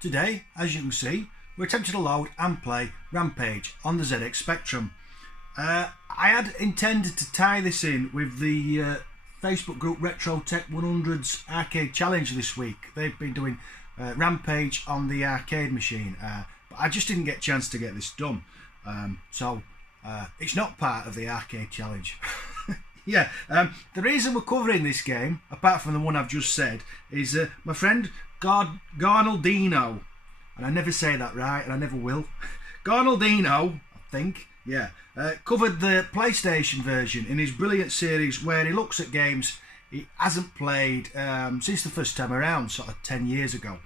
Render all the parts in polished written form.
Today, as you can see, we're attempting to load and play Rampage on the ZX Spectrum. I had intended to tie this in with the Facebook group Retro Tech 100's Arcade Challenge this week. They've been doing Rampage on the arcade machine, but I just didn't get a chance to get this done. So it's not part of the Arcade Challenge. Yeah, the reason we're covering this game, apart from the one I've just said, is my friend Gurnaldinho, and I never say that right, and I never will. Gurnaldinho, I think, yeah, covered the PlayStation version in his brilliant series where he looks at games he hasn't played since the first time around, sort of 10 years ago.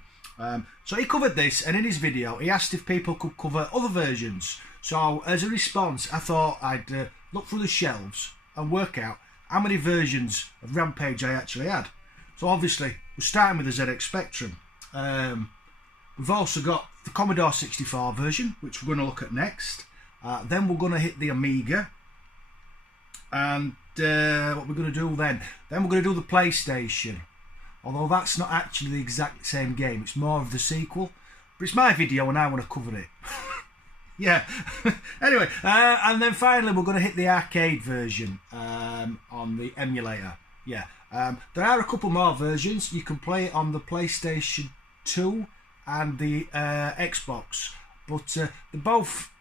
So he covered this, and in his video he asked if people could cover other versions. So as a response, I thought I'd look through the shelves and work out how many versions of Rampage I actually had. So obviously we're starting with the ZX Spectrum. We've also got the Commodore 64 version, which we're going to look at next. Then we're going to hit the Amiga, and what we're going to do then we're going to do the PlayStation, although that's not actually the exact same game, it's more of the sequel, but it's my video and I want to cover it. Yeah. Anyway, and then finally we're going to hit the arcade version on the emulator. Yeah. There are a couple more versions. You can play it on the PlayStation 2 and the Xbox, but they're both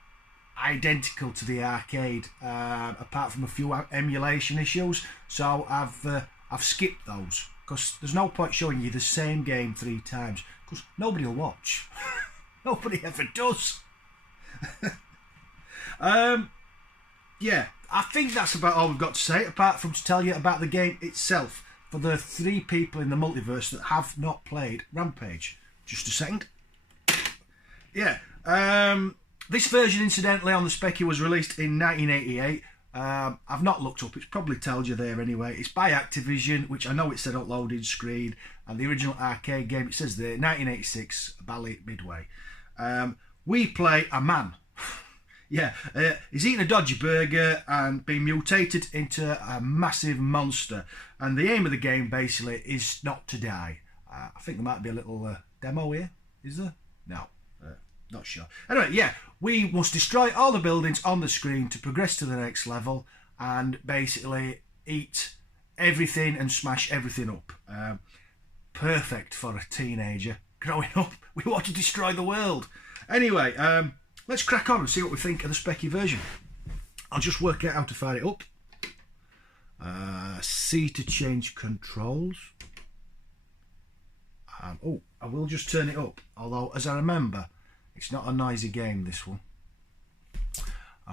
identical to the arcade, apart from a few emulation issues. So I've skipped those because there's no point showing you the same game 3 times because nobody will watch. Nobody ever does. Yeah, I think that's about all we've got to say, apart from to tell you about the game itself for the 3 people in the multiverse that have not played Rampage. Just a second. Yeah, this version incidentally on the Specky was released in 1988. I've not looked up, it's probably told you there anyway. It's by Activision, which I know it said uploaded screen, and the original arcade game, it says there, 1986, Bally Midway. We play a man. Yeah, he's eating a dodgy burger and being mutated into a massive monster. And the aim of the game basically is not to die. I think there might be a little demo here. Is there? No, not sure. Anyway, yeah, we must destroy all the buildings on the screen to progress to the next level and basically eat everything and smash everything up. Perfect for a teenager growing up. We want to destroy the world. Anyway, let's crack on and see what we think of the Specky version. I'll just work out how to fire it up. C to change controls. Oh, I will just turn it up, although as I remember, it's not a noisy game, this one.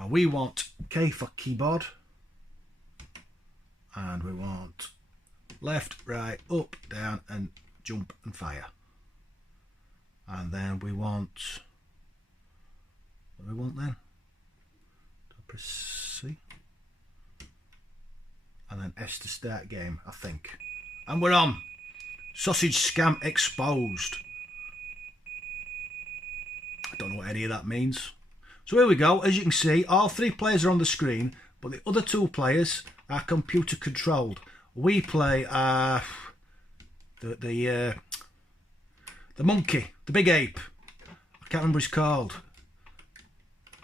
We want K for keyboard, and we want left, right, up, down, and jump and fire. And then we want, what do we want then? Press C, and then S to start game, I think. And we're on. Sausage scam exposed. I don't know what any of that means. So here we go. As you can see, all 3 players are on the screen, but the other 2 players are computer controlled. We play the monkey, the big ape. I can't remember what he's called.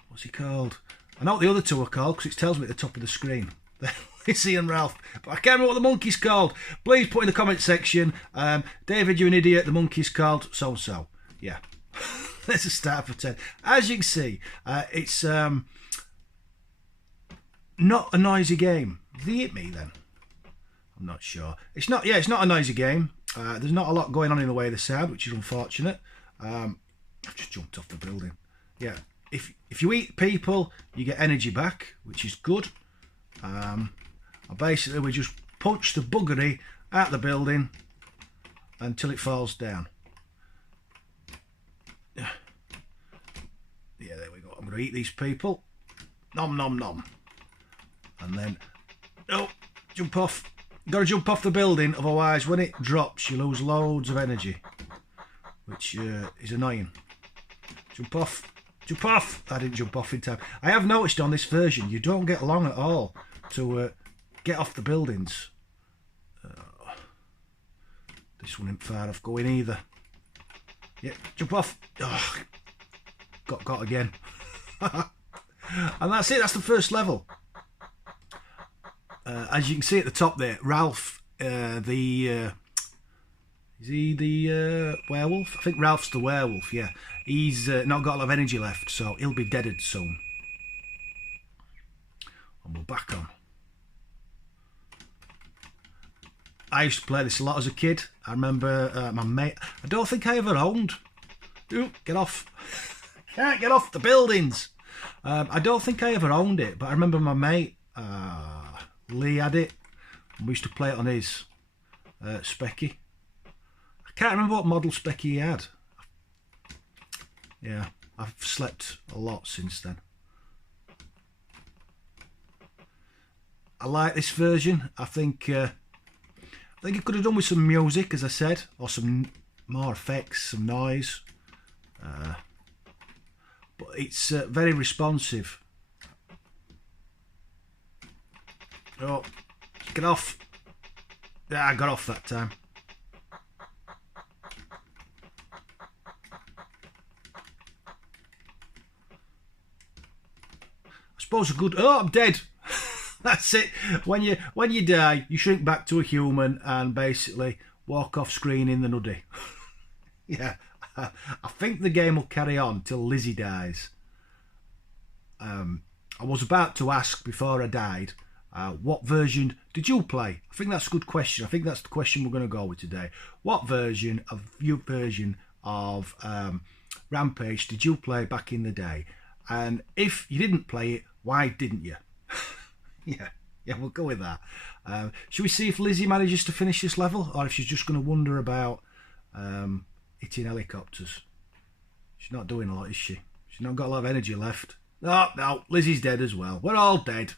What's he called? I know what the other 2 are called because it tells me at the top of the screen. Lizzie and Ralph, but I can't remember what the monkey's called. Please put in the comment section. David, you're an idiot. The monkey's called so and so. Yeah. There's a start for 10. As you can see, it's not a noisy game. Did he hit me then? I'm not sure. It's not. Yeah, it's not a noisy game. There's not a lot going on in the way of the sound, which is unfortunate. I've just jumped off the building. Yeah. If you eat people, you get energy back, which is good. Basically, we just punch the buggery out the building until it falls down. Yeah, there we go. I'm going to eat these people. Nom, nom, nom. And then, oh, jump off. You've got to jump off the building, otherwise when it drops, you lose loads of energy, which is annoying. Jump off. Jump off. I didn't jump off in time. I have noticed on this version, you don't get long at all to get off the buildings. This one ain't far off going either. Yeah, jump off. Oh, got again. And that's it. That's the first level. As you can see at the top there, Ralph, is he the werewolf? I think Ralph's the werewolf, yeah. He's not got a lot of energy left, so he'll be deaded soon. And we're back on. I used to play this a lot as a kid. I remember my mate... I don't think I ever owned... Ooh, get off. Can't get off the buildings. I don't think I ever owned it, but I remember my mate, Lee, had it. And we used to play it on his Specky. I can't remember what model Specky he had. Yeah, I've slept a lot since then. I like this version. I think it could have done with some music, as I said, or some more effects, some noise. But it's very responsive. Oh, get off. Yeah, I got off that time. I suppose a good... Oh, I'm dead. That's it. When you die, you shrink back to a human and basically walk off screen in the nuddy. Yeah, I think the game will carry on till Lizzie dies. I was about to ask before I died, what version did you play? I think that's a good question. I think that's the question we're going to go with today. What version of Rampage did you play back in the day? And if you didn't play it, why didn't you? Yeah, we'll go with that. Should we see if Lizzie manages to finish this level, or if she's just going to wonder about hitting helicopters? She's not doing a lot, is she? She's not got a lot of energy left. No, Lizzie's dead as well. We're all dead.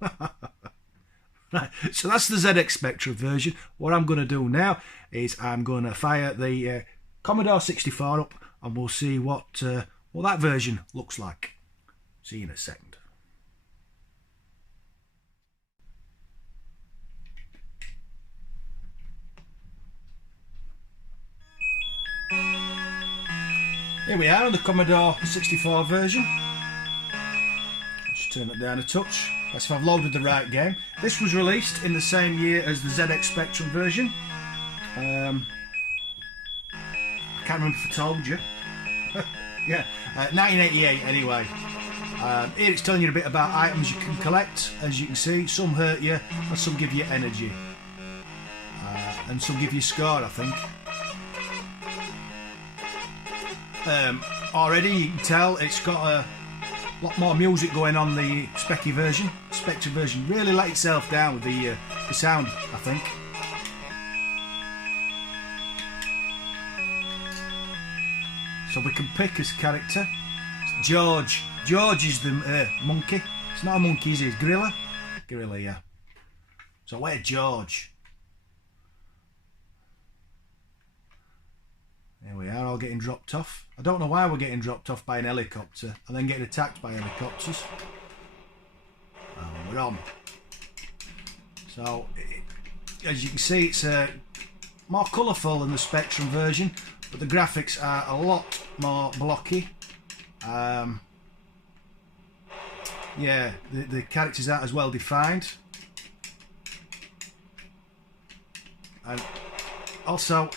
Right, so that's the ZX Spectrum version. What I'm going to do now is I'm going to fire the Commodore 64 up, and we'll see what that version looks like. See you in a second. Here we are on the Commodore 64 version. Just turn it down a touch. Let's see if I've loaded the right game. This was released in the same year as the ZX Spectrum version. I can't remember if I told you. Yeah, 1988 anyway. Here it's telling you a bit about items you can collect. As you can see, some hurt you and some give you energy. And some give you score, I think. Already you can tell it's got a lot more music going on the Spectrum version. Really let itself down with the sound, I think. So we can pick his character. It's George. George is the monkey. It's not a monkey, is it? It's gorilla. Gorilla, yeah. So we're George. There we are, all getting dropped off. I don't know why we're getting dropped off by an helicopter and then getting attacked by helicopters. We're on. So, as you can see, it's more colourful than the Spectrum version, but the graphics are a lot more blocky. Yeah, the characters aren't as well defined. And also,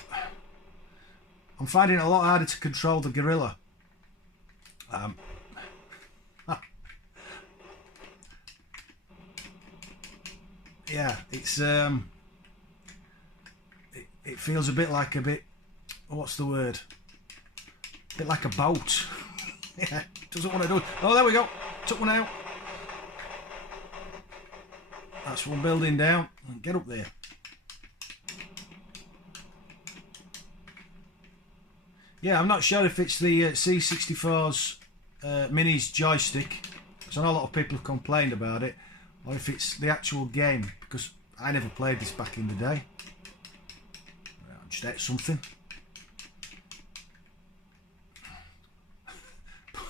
I'm finding it a lot harder to control the gorilla. Yeah, it's it feels a bit like what's the word? A bit like a boat. Yeah, doesn't want to do it. Oh, there we go. Took one out. That's one building down. Get up there. Yeah, I'm not sure if it's the C64's Mini's joystick, because I know a lot of people have complained about it, or if it's the actual game, because I never played this back in the day. I'll just ate something.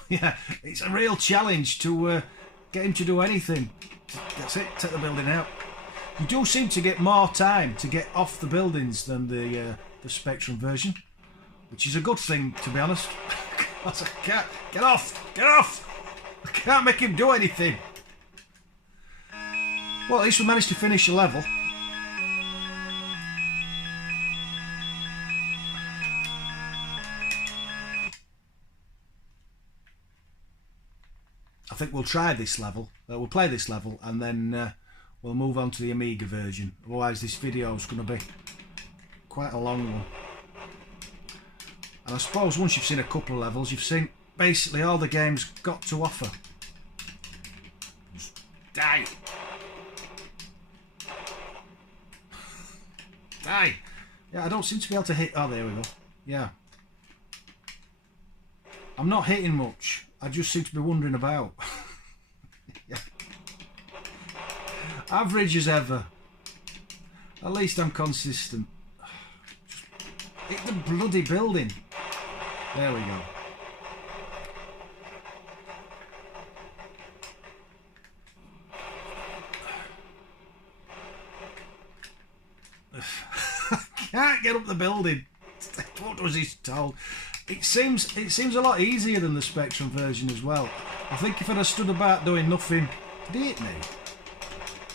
Yeah, it's a real challenge to get him to do anything. That's it, take the building out. You do seem to get more time to get off the buildings than the Spectrum version. which is a good thing, to be honest. Because I can't... Get off! Get off! I can't make him do anything. Well, at least we managed to finish a level. I think we'll try this level. We'll play this level and then we'll move on to the Amiga version. Otherwise this video is going to be quite a long one. And I suppose once you've seen a couple of levels, you've seen basically all the game's got to offer. Just die! Die! Yeah, I don't seem to be able to hit... Oh, there we go. Yeah. I'm not hitting much. I just seem to be wandering about. Yeah. Average as ever. At least I'm consistent. Just hit the bloody building. There we go. I can't get up the building. What was he told? It seems a lot easier than the Spectrum version as well. I think if I'd have stood about doing nothing... Did he hit me?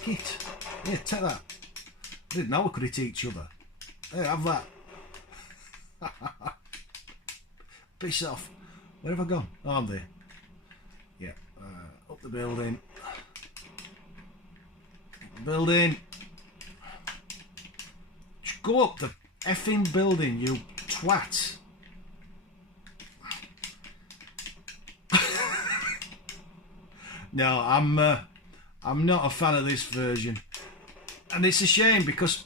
Hit. Yeah, take that. I didn't know we could hit each other. There, have that. Piss off. Where have I gone? Oh, I'm there. Yeah. Up the building. Up the building. Just go up the effing building, you twat. No, I'm not a fan of this version, and it's a shame because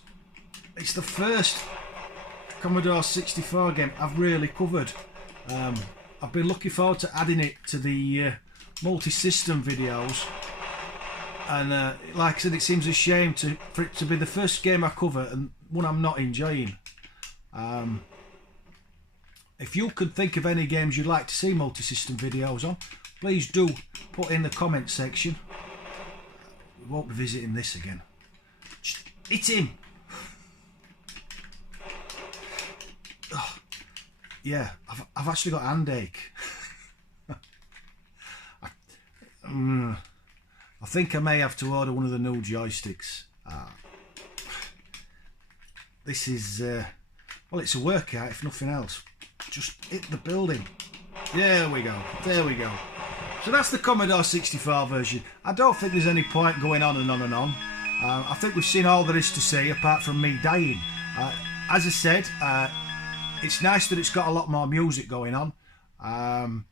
it's the first Commodore 64 game I've really covered. I've been looking forward to adding it to the multi-system videos, and like I said, it seems a shame for it to be the first game I cover and one I'm not enjoying. If you could think of any games you'd like to see multi-system videos on, please do put in the comment section. We won't be visiting this again. Just hit him. Oh, yeah, I've actually got hand ache. I think I may have to order one of the new joysticks. This is, well, it's a workout if nothing else. Just hit the building. There we go. There we go. So that's the Commodore 64 version. I don't think there's any point going on and on and on. I think we've seen all there is to see apart from me dying. As I said, it's nice that it's got a lot more music going on. I'm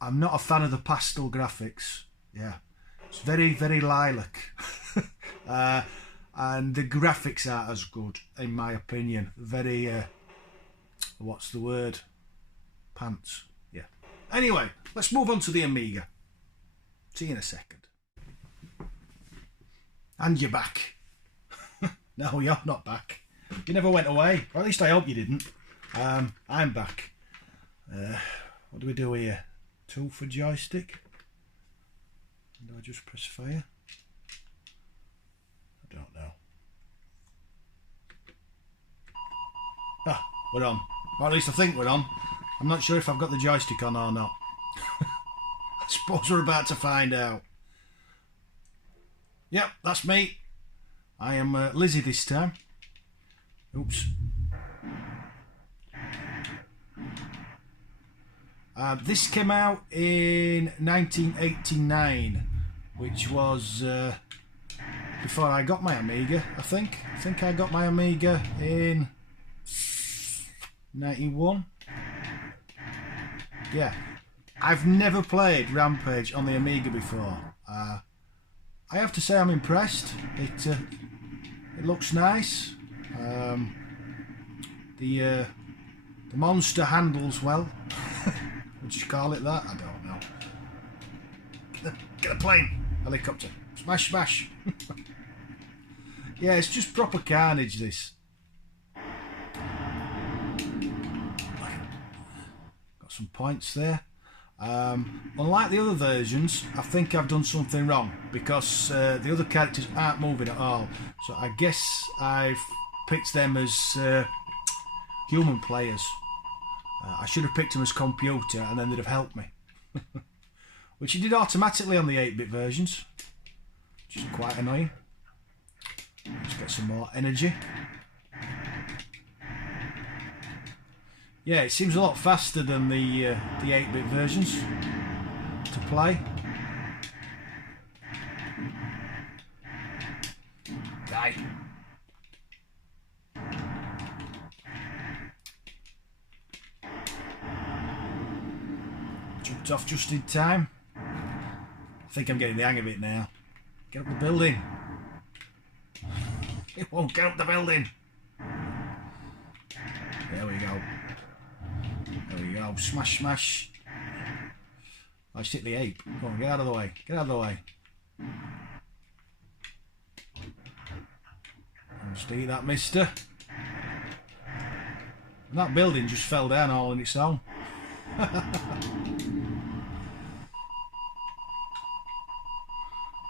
not a fan of the pastel graphics. Yeah, it's very, very lilac. And the graphics aren't as good, in my opinion. Very, what's the word? Pants. Yeah. Anyway, let's move on to the Amiga. See you in a second. And you're back. No, you're not back. You never went away. Or at least I hope you didn't. I'm back. What do we do here? 2 for joystick. Do I just press fire? I don't know. Ah, we're on. Or at least I think we're on. I'm not sure if I've got the joystick on or not. I suppose we're about to find out. Yep, that's me. I am Lizzie this time. Oops. This came out in 1989, which was before I got my Amiga, I think. I think I got my Amiga in 91. Yeah. I've never played Rampage on the Amiga before. I have to say I'm impressed. It looks nice. The monster handles well. Would you call it that? I don't know. Get a plane! Helicopter. Smash, smash! Yeah, it's just proper carnage, this. Got some points there. Unlike the other versions, I think I've done something wrong because the other characters aren't moving at all. So I guess I've picked them as human players. I should have picked them as computer and then they'd have helped me. Which he did automatically on the 8-bit versions, which is quite annoying. Let's get some more energy. Yeah, it seems a lot faster than the 8-bit versions to play. Die. Jumped off just in time. I think I'm getting the hang of it now. Get up the building. It won't get up the building. There we go. There we go. Smash, smash. I just hit the ape. Go on, get out of the way. Get out of the way. Just eat that, mister. And that building just fell down all on its own.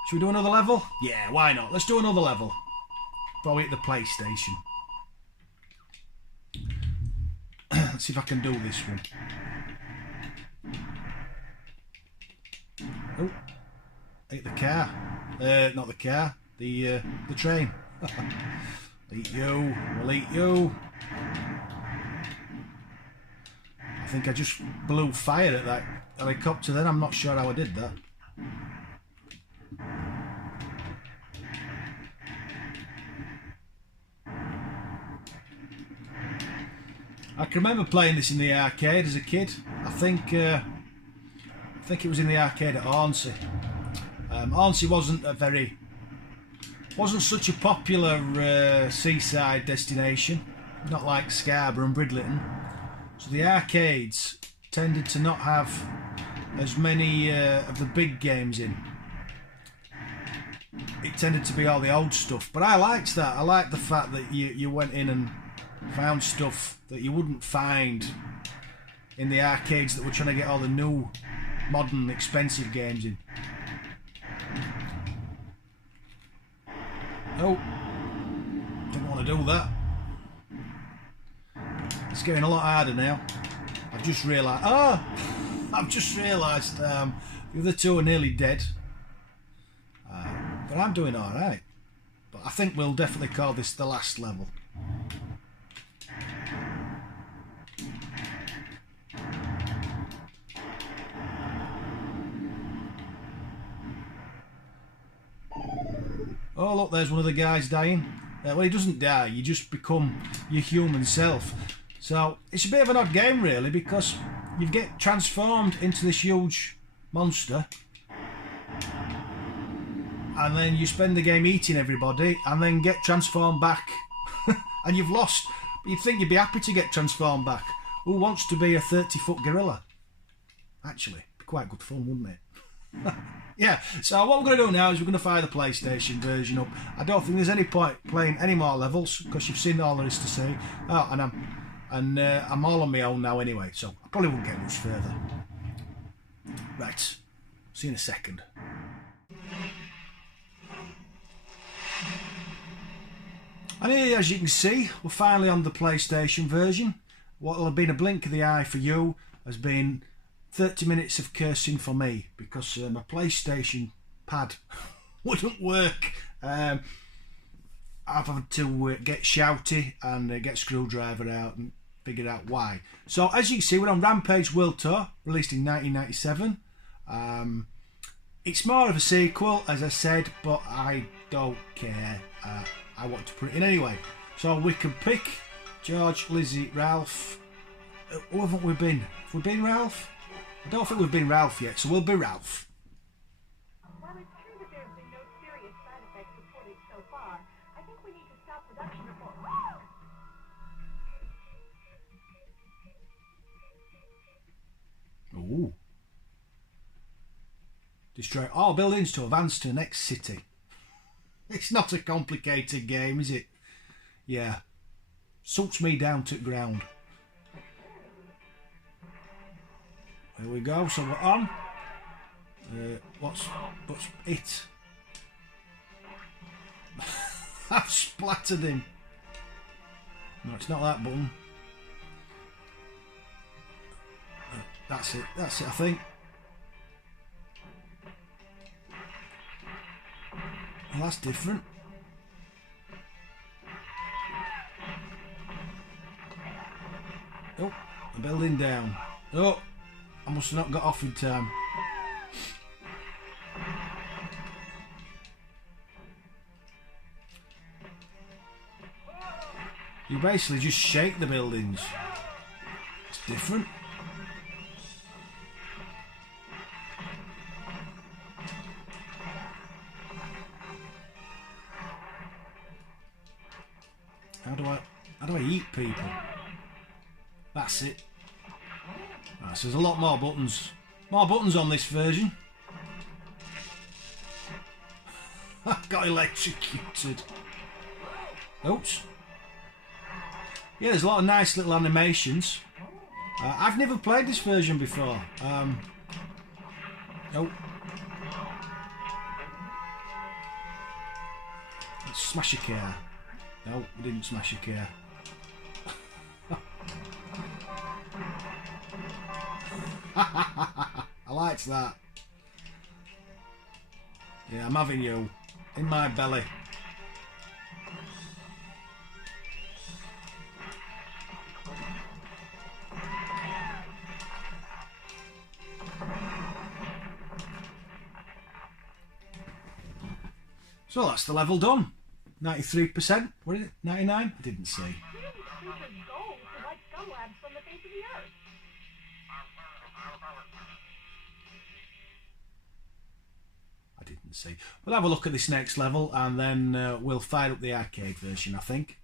Should we do another level? Yeah, why not? Let's do another level. Before we hit the PlayStation. Let's see if I can do this one. Oh, hit the car. Not the car. The train. Eat you. We'll eat you. I think I just blew fire at that helicopter then. I'm not sure how I did that. I can remember playing this in the arcade as a kid. I think it was in the arcade at Hornsey. Hornsey wasn't such a popular seaside destination, not like Scarborough and Bridlington. So the arcades tended to not have as many of the big games in. It tended to be all the old stuff, but I liked that. I liked the fact that you went in and found stuff that you wouldn't find in the arcades that were trying to get all the new, modern, expensive games in. Oh, didn't want to do that. It's getting a lot harder now. I've just realised. The other two are nearly dead. But I'm doing all right. But I think we'll definitely call this the last level. Oh look, there's one of the guys dying. Well, he doesn't die, you just become your human self. So it's a bit of an odd game really, because you get transformed into this huge monster and then you spend the game eating everybody and then get transformed back and you've lost. But you'd think you'd be happy to get transformed back. Who wants to be a 30-foot gorilla? Actually, it'd be quite good fun, wouldn't it? Yeah, so what we're going to do now is we're going to fire the PlayStation version up. I don't think there's any point playing any more levels because you've seen all there is to see. Oh, and I'm all on my own now anyway, so I probably won't get much further. Right, see you in a second. And here, as you can see, we're finally on the PlayStation version. What will have been a blink of the eye for you has been 30 minutes of cursing for me, because my PlayStation pad wouldn't work. I've had to get shouty and get screwdriver out and figure out why. So as you can see, we're on Rampage World Tour, released in 1997. It's more of a sequel, as I said, but I don't care. I want to put it in anyway. So we can pick George, Lizzie, Ralph. Who haven't we been? Have we been Ralph? I don't think we've been Ralph yet, so we'll be Ralph. While it's true that there have been no serious side effects reported so far, I think we need to stop production before... Ooh. Destroy all buildings to advance to the next city. It's not a complicated game, is it? Yeah. Suits me down to the ground. There we go, so we're on. What's it? I've splattered him. No, it's not that button. That's it, I think. Well, that's different. Oh, the building down. Oh, I must have not got off in time. You basically just shake the buildings. It's different. How do I eat people? That's it. Right, so there's a lot more buttons. More buttons on this version. Got electrocuted. Oops. Yeah, there's a lot of nice little animations. I've never played this version before. Oh. Let's smash a car. No, we didn't smash a car. I liked that. Yeah, I'm having you in my belly. So that's the level done. 93%. What is it? 99? I didn't see. You didn't sweep your goal to wipe scum labs from the face of the earth. I didn't see. We'll have a look at this next level and then we'll fire up the arcade version, I think.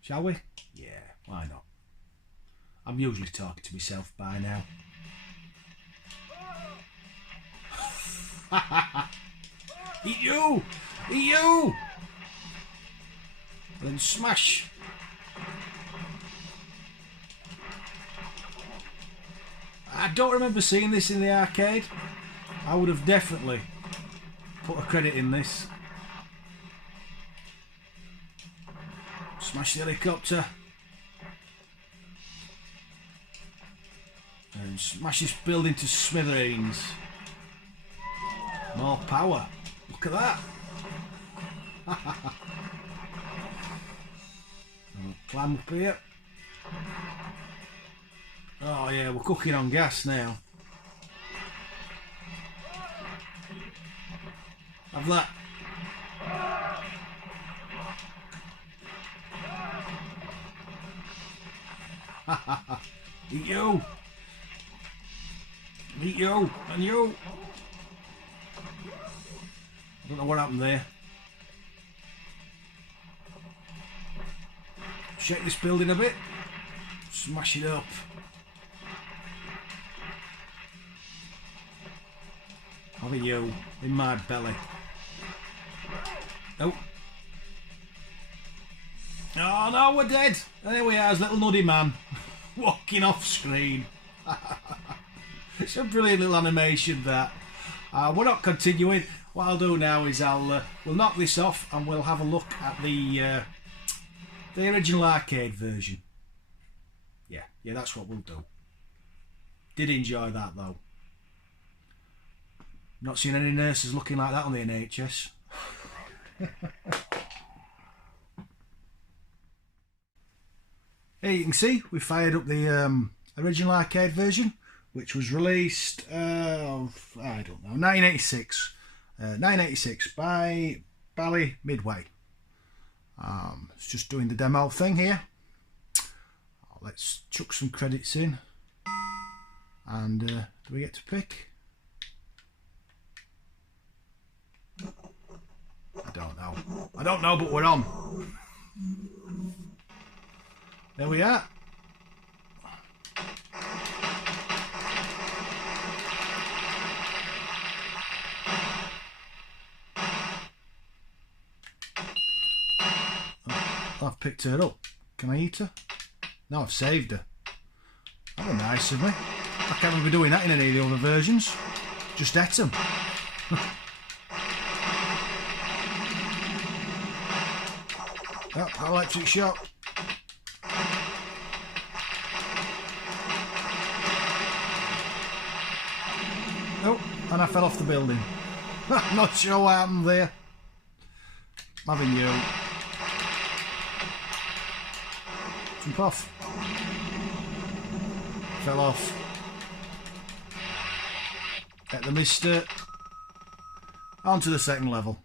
Shall we? Yeah, why not? I'm usually talking to myself by now. Eat you! Eat you! Then smash! I don't remember seeing this in the arcade. I would have definitely put a credit in this. Smash the helicopter. And smash this building to smithereens. More power. Look at that. Climb up here. Oh yeah, we're cooking on gas now. Have that. Eat you. Eat you. And you. I don't know what happened there. Shake this building a bit. Smash it up. Having you in my belly. Oh. Oh no, we're dead. There we are, little nuddy man. Walking off screen. It's a brilliant little animation that. We're not continuing. What I'll do now is we'll knock this off and we'll have a look at the original arcade version. Yeah, that's what we'll do. Did enjoy that though. Not seen any nurses looking like that on the NHS. Here you can see we fired up the original arcade version, which was released I don't know, 1986. 1986 by Bally Midway. It's just doing the demo thing here. Let's chuck some credits in. And do we get to pick? I don't know. I don't know, but we're on. There we are. I've picked her up. Can I eat her? No, I've saved her. That was nice of me. I can't remember doing that in any of the other versions. Just ate them. Oh, electric shock. and I fell off the building. I'm not sure what happened there. I'm having you. Jump off. Fell off. Get the mister. On to the second level.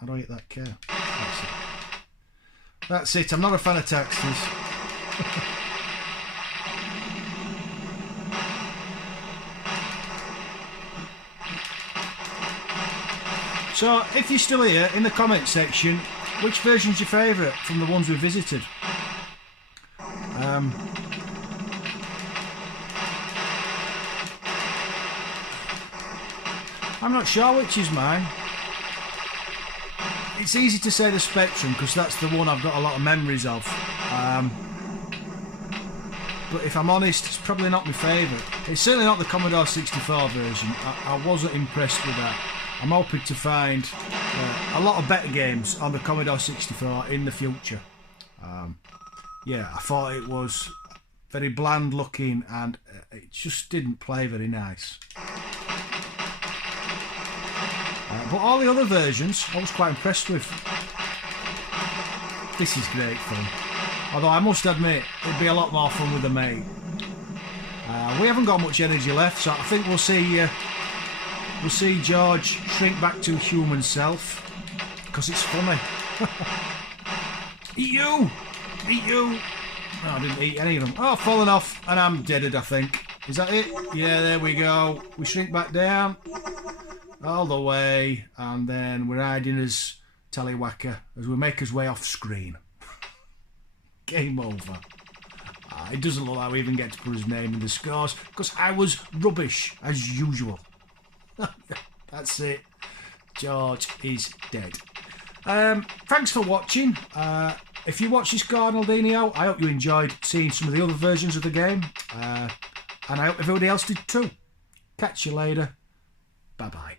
How do I hit that cow? That's it. That's it. I'm not a fan of taxis. So, if you're still here, in the comment section, which version's your favourite from the ones we visited? I'm not sure which is mine. It's easy to say the Spectrum because that's the one I've got a lot of memories of. But if I'm honest, it's probably not my favourite. It's certainly not the Commodore 64 version. I wasn't impressed with that. I'm hoping to find a lot of better games on the Commodore 64 in the future. Yeah, I thought it was very bland looking and it just didn't play very nice. But all the other versions I was quite impressed with. This is great fun. Although I must admit, it'd be a lot more fun with a mate. We haven't got much energy left, so I think we'll see George shrink back to human self. Because it's funny. Eat you! Eat you! Oh, I didn't eat any of them. Oh, fallen off, and I'm deaded, I think. Is that it? Yeah, there we go. We shrink back down. All the way, and then we're hiding as Tallywhacker as we make his way off screen. Game over. It doesn't look like we even get to put his name in the scores because I was rubbish as usual. That's it. George is dead. Thanks for watching. If you watch this Gurnaldinho, I hope you enjoyed seeing some of the other versions of the game, and I hope everybody else did too. Catch you later. Bye bye.